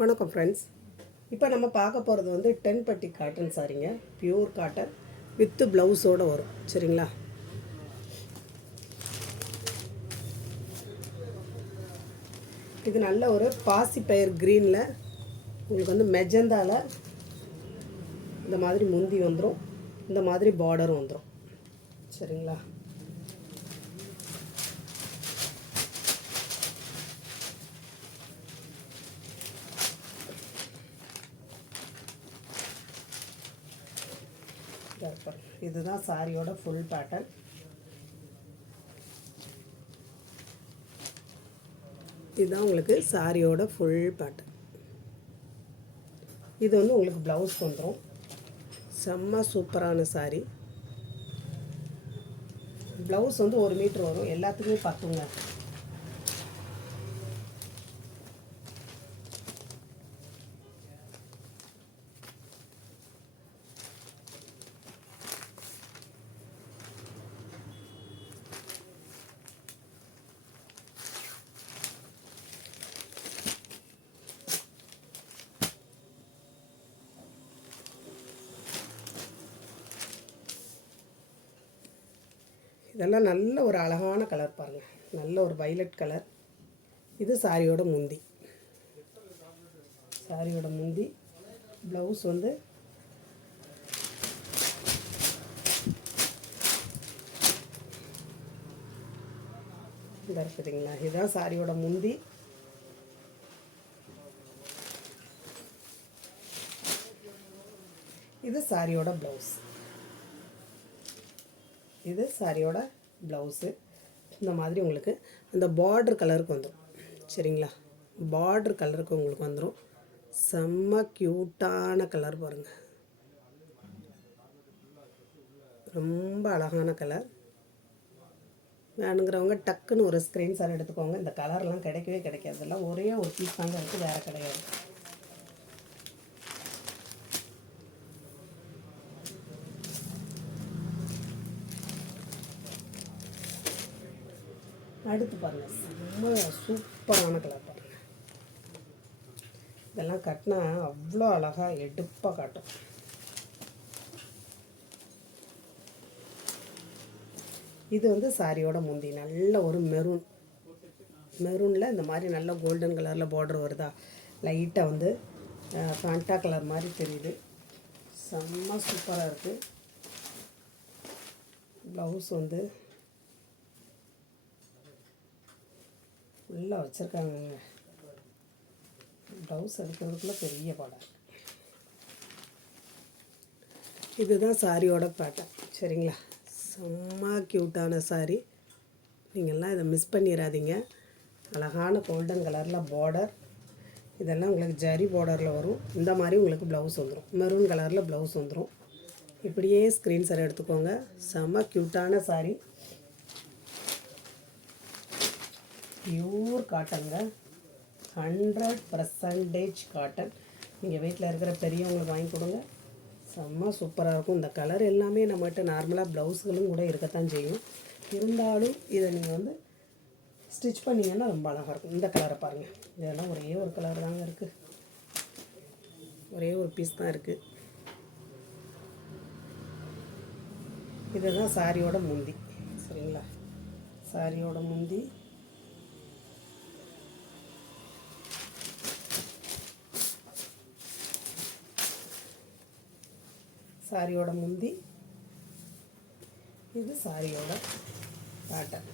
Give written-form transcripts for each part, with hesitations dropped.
வணக்கம் ஃப்ரெண்ட்ஸ். இப்போ நம்ம பார்க்க போகிறது வந்து 10 பட்டி காட்டன் சாரிங்க. பியூர் காட்டன் வித்து ப்ளவுஸோடு வரும். சரிங்களா? இது நல்ல ஒரு பாசிப்பயிர் க்ரீனில் உங்களுக்கு வந்து மெஜந்தாவில் இந்த மாதிரி முந்தி வந்துடும், இந்த மாதிரி பார்டரும் வந்துடும். சரிங்களா? இதுதான் சாரியோட ஃபுல் பேட்டர்ன். இதுதான் உங்களுக்கு சாரியோட ஃபுல் பேட்டர்ன். இது வந்து உங்களுக்கு ப்ளவுஸ் வந்துடும். செம்ம சூப்பரான சாரி. ப்ளவுஸ் வந்து 1 மீட்ரு வரும். எல்லாத்துக்குமே பார்த்துங்க. இதெல்லாம் நல்ல ஒரு அழகான கலர் பாருங்கள். நல்ல ஒரு வைலட் கலர். இது சாரியோட முந்தி. சாரியோட முந்தி. ப்ளவுஸ் வந்து இந்த இருக்குதுங்களா. இதுதான் சாரியோட முந்தி. இது சாரியோட ப்ளவுஸ். இது சாரியோட ப்ளவுஸு. இந்த மாதிரி உங்களுக்கு அந்த பார்ட்ரு கலருக்கு வந்துடும். சரிங்களா? பார்ட்ரு கலருக்கு உங்களுக்கு வந்துடும். செம்ம க்யூட்டான கலர் பாருங்கள். ரொம்ப அழகான கலர். வேணுங்கிறவங்க டக்குன்னு ஒரு ஸ்க்ரீன்ஷாட் எடுத்துக்கோங்க. இந்த கலர்லாம் கிடைக்கவே கிடைக்காது. இதெல்லாம் ஒரே ஒரு பீஸ் தாங்க இருக்குது, வேறு கிடையாது. அடுத்து பாருங்கள், செம்ம சூப்பரான கலர் பாருங்கள். இதெல்லாம் கட்டினா அவ்வளோ அழகாக எடுப்பாக காட்டும். இது வந்து சாரியோட முந்தி. நல்ல ஒரு மெரூனில் இந்த மாதிரி நல்ல கோல்டன் கலரில் பார்டர் வருதா. லைட்டாக வந்து ஃபேண்டா கலர் மாதிரி தெரியுது. செம்ம சூப்பராக இருக்குது. ப்ளவுஸ் வந்து ஃபுல்லாக வச்சுருக்காங்க. ப்ளவுஸ் எடுக்கிறதுக்குள்ள பெரிய பாடம். இதுதான் சாரியோட பேட்டர்ன். சரிங்களா? செம்ம க்யூட்டான சாரி. நீங்கள்லாம் இதை மிஸ் பண்ணிடாதீங்க. அழகான கோல்டன் கலரில் பார்டர். இதெல்லாம் உங்களுக்கு ஜரி பார்டரில் வரும். இந்த மாதிரி உங்களுக்கு ப்ளவுஸ் வந்துடும். மெரூன் கலரில் ப்ளவுஸ் வந்துடும். இப்படியே ஸ்க்ரீன்ஷாட் எடுத்துக்கோங்க. செம்ம க்யூட்டான சாரி. பியூர் காட்டனுங்க. 100% காட்டன். நீங்கள் வீட்டில் இருக்கிற பெரியவங்களுக்கு வாங்கி கொடுங்க. செம்ம சூப்பராக இருக்கும். இந்த கலர் எல்லாமே நம்மகிட்ட நார்மலாக ப்ளவுஸ்களும் கூட இருக்கத்தான் செய்யும். இருந்தாலும் இதை நீங்கள் வந்து ஸ்டிச் பண்ணிங்கன்னா ரொம்ப அழகாக இருக்கும். இந்த கலரை பாருங்கள். இதெல்லாம் ஒரே ஒரு கலர் தாங்க இருக்குது. ஒரே ஒரு பீஸ் தான் இருக்குது. இதுதான் சாரியோட முந்தி. சரிங்களா? சாரியோட முந்தி. சாரியோட முந்தி. இது சாரியோட பேட்டர்ன்.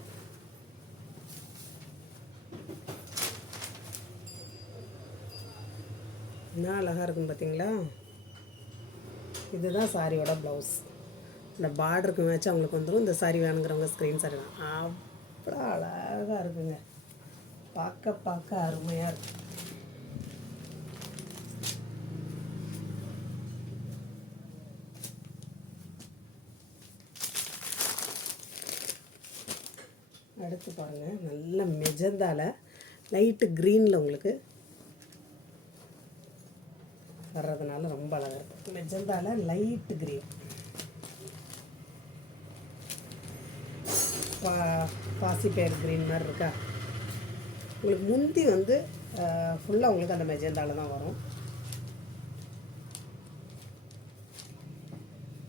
என்ன அழகாக இருக்குன்னு பார்த்தீங்களா? இதுதான் சாரியோட ப்ளவுஸ். இந்த பார்டருக்கு மேட்ச் அவங்களுக்கு வந்துடும். இந்த சாரி வேணுங்கிறவங்க ஸ்க்ரீன்ஷாட் தான். அவ்வளோ அழகாக இருக்குங்க. பார்க்க அருமையாக இருக்குது. அடுத்து பாருங்கள், நல்ல மெஜந்தாவில் லைட்டு க்ரீனில் உங்களுக்கு வர்றதுனால ரொம்ப அழகாக இருக்கும். மெஜந்தாவில் லைட்டு க்ரீன். பாசிப்பயிர் க்ரீன் மாதிரி இருக்கா. உங்களுக்கு முந்தி வந்து ஃபுல்லாக உங்களுக்கு அந்த மெஜந்தாவில் தான் வரும்.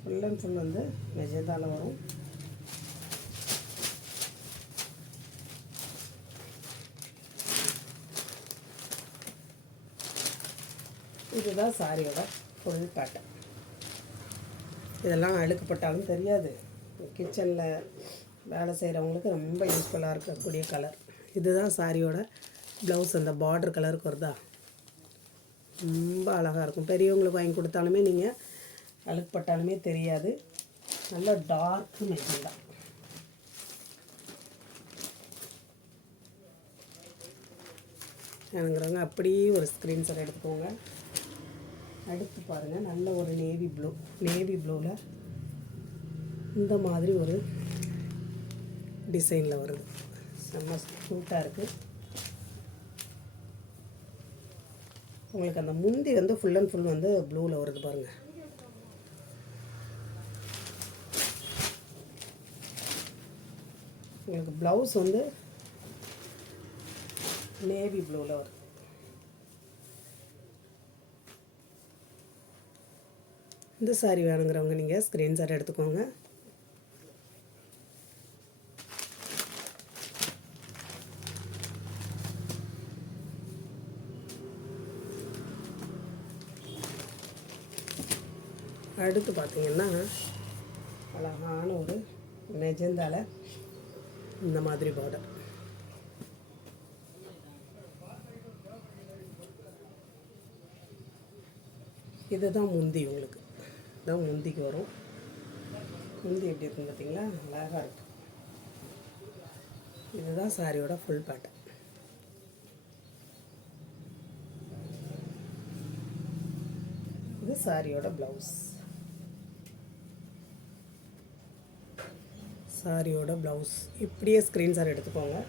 ஃபுல் அண்ட் ஃபுல் வந்து மெஜந்தாவில் வரும். இதுதான் சாரியோட ஃபுல் பேட்டர்ன். இதெல்லாம் அழுக்கப்பட்டாலும் தெரியாது. கிச்சனில் வேலை செய்கிறவங்களுக்கு ரொம்ப யூஸ்ஃபுல்லாக இருக்கக்கூடிய கலர். இதுதான் சாரியோட ப்ளவுஸ். அந்த பார்டர் கலருக்கு வருதா, ரொம்ப அழகாக இருக்கும். பெரியவங்களுக்கு வாங்கி கொடுத்தாலுமே நீங்கள் அழுக்கப்பட்டாலுமே தெரியாது. நல்ல டார்க் மெஜந்தா. வேணுங்கிறவங்க அப்படியே ஒரு ஸ்க்ரீன்ஷாட் எடுத்துக்கோங்க. அடுத்து பாருங்கள், நல்ல ஒரு நேவி ப்ளூவில் இந்த மாதிரி ஒரு டிசைனில் வருது. செம்ம க்யூட்டாக இருக்குது. உங்களுக்கு அந்த முந்தி வந்து ஃபுல் அண்ட் ஃபுல் வந்து ப்ளூவில் வருது பாருங்கள். உங்களுக்கு ப்ளவுஸ் வந்து நேவி ப்ளூவில் வருது. இந்த சாரி வேணுங்கிறவங்க நீங்கள் ஸ்க்ரீன்ஷாட் எடுத்துக்கோங்க. அடுத்து பார்த்தீங்கன்னா அழகான ஒரு மெஜந்தால இந்த மாதிரி பார்டர். இதுதான் முந்தி. உங்களுக்கு தான் முந்திக்கு வரும். முந்தி எப்படி இருக்குன்னு பார்த்தீங்களா, அழகாக இருக்குது. இதுதான் சாரியோட ஃபுல் பேட்டர்ன். இது சாரியோட ப்ளவுஸ். சாரியோட ப்ளவுஸ் இப்படியே ஸ்க்ரீன்ஷாட் எடுத்துக்கோங்க.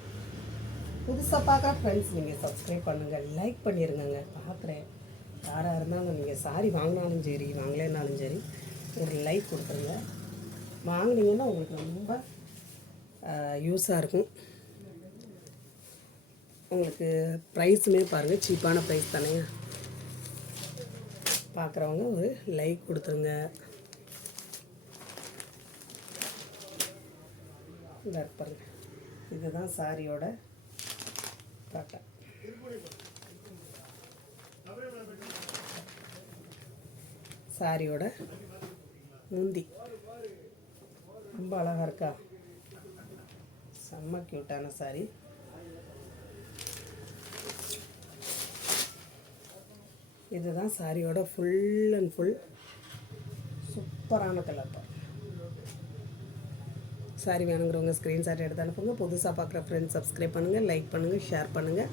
புதுசாக பார்க்குற ஃப்ரெண்ட்ஸ் நீங்கள் சப்ஸ்கிரைப் பண்ணுங்கள், லைக் பண்ணிடுங்க. பார்க்குறேன் யாராக இருந்தாலும் நீங்கள் சாரி வாங்கினாலும் சரி வாங்கலைன்னாலும் சரி ஒரு லைக் கொடுத்துருங்க. வாங்கினீங்கன்னா உங்களுக்கு ரொம்ப யூஸாக இருக்கும். உங்களுக்கு ப்ரைஸுமே பாருங்கள், சீப்பான ப்ரைஸ் தானே. பார்க்குறவங்க ஒரு லைக் கொடுத்துருங்க. இந்த பாருங்க, இதுதான் சாரியோட பேட்டர்ன். சாரியோட முந்தி ரொம்ப அழகாக இருக்கா, செம்ம க்யூட்டான சாரி. இதுதான் சாரியோட ஃபுல் அண்ட் ஃபுல் சூப்பரான கலர். சாரி வேணுங்கிறவங்க ஸ்க்ரீன்ஷாட் எடுத்து அனுப்புங்க. புதுசாக பார்க்குற ஃப்ரெண்ட்ஸ் சப்ஸ்கிரைப் பண்ணுங்கள், லைக் பண்ணுங்கள், ஷேர் பண்ணுங்கள்.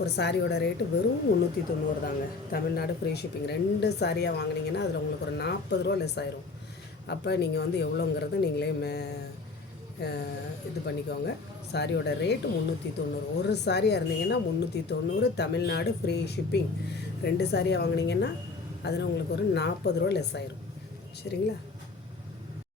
ஒரு சாரியோட ரேட்டு வெறும் 390 தாங்க. Tamil Nadu free shipping. 2 சாரியாக வாங்கினீங்கன்னா அதில் உங்களுக்கு ஒரு 40 ரூபா லெஸ் ஆயிரும். அப்போ நீங்கள் வந்து எவ்வளோங்கிறது நீங்களே இது பண்ணிக்கோங்க. சாரியோட ரேட்டு 390. ஒரு சாரியாக இருந்தீங்கன்னா 390, தமிழ்நாடு ஃப்ரீ ஷிப்பிங். 2 சாரியாக வாங்கினீங்கன்னா அதில் உங்களுக்கு ஒரு 40 ரூபா லெஸ் ஆயிரும். சரிங்களா?